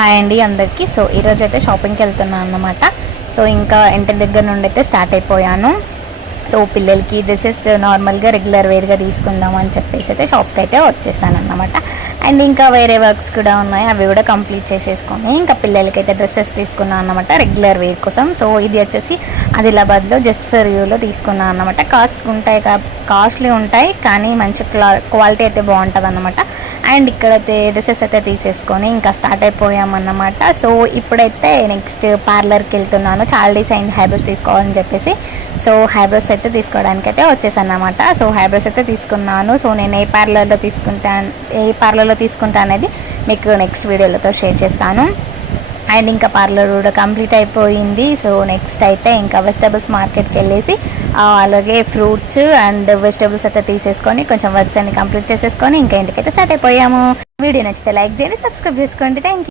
Hi అండి అందరికీ. So ఈరోజు అయితే షాపింగ్కి వెళ్తున్నాను అన్నమాట. సో ఇంకా ఇంటి దగ్గర నుండి అయితే స్టార్ట్ అయిపోయాను. సో పిల్లలకి డ్రెస్సెస్ నార్మల్గా రెగ్యులర్ వేర్గా తీసుకుందాం అని చెప్పేసి అయితే షాప్కి అయితే వచ్చేసాను అన్నమాట. అండ్ ఇంకా వేరే వర్క్స్ కూడా ఉన్నాయి, అవి కూడా కంప్లీట్ చేసేసుకొని ఇంకా పిల్లలకైతే డ్రెస్సెస్ తీసుకున్నాను అన్నమాట రెగ్యులర్ వేర్ కోసం. సో ఇది వచ్చేసి ఆదిలాబాద్లో జస్ట్ ఫర్ యూలో తీసుకున్నాను అన్నమాట. కాస్ట్లీ ఉంటాయి కానీ మంచి క్వాలిటీ అయితే బాగుంటుంది అన్నమాట. అండ్ ఇక్కడైతే డ్రెస్సెస్ అయితే తీసేసుకొని ఇంకా స్టార్ట్ అయిపోయామన్నమాట. సో ఇప్పుడైతే నెక్స్ట్ పార్లర్కి వెళ్తున్నాను. చాలా డేస్ అయింది హైబ్రోస్ తీసుకోవాలని చెప్పేసి. సో హైబ్రోస్ అయితే తీసుకోవడానికి అయితే వచ్చేసాను అన్నమాట. సో హైబ్రోస్ అయితే తీసుకున్నాను. సో నేను ఏ పార్లర్లో తీసుకుంటా అనేది మీకు నెక్స్ట్ వీడియోలతో షేర్ చేస్తాను. అండ్ ఇంకా పార్లర్ కూడా కంప్లీట్ అయిపోయింది. సో నెక్స్ట్ అయితే ఇంకా వెజిటబుల్స్ మార్కెట్కి వెళ్ళేసి అలాగే ఫ్రూట్స్ అండ్ వెజిటబుల్స్ అయితే తీసేసుకొని కొంచెం వర్క్స్ అన్ని కంప్లీట్ చేసేసుకొని ఇంకా ఇంటికైతే స్టార్ట్ అయిపోయాము. వీడియో నచ్చితే లైక్ చేయండి, సబ్స్క్రైబ్ చేసుకోండి. Thank you.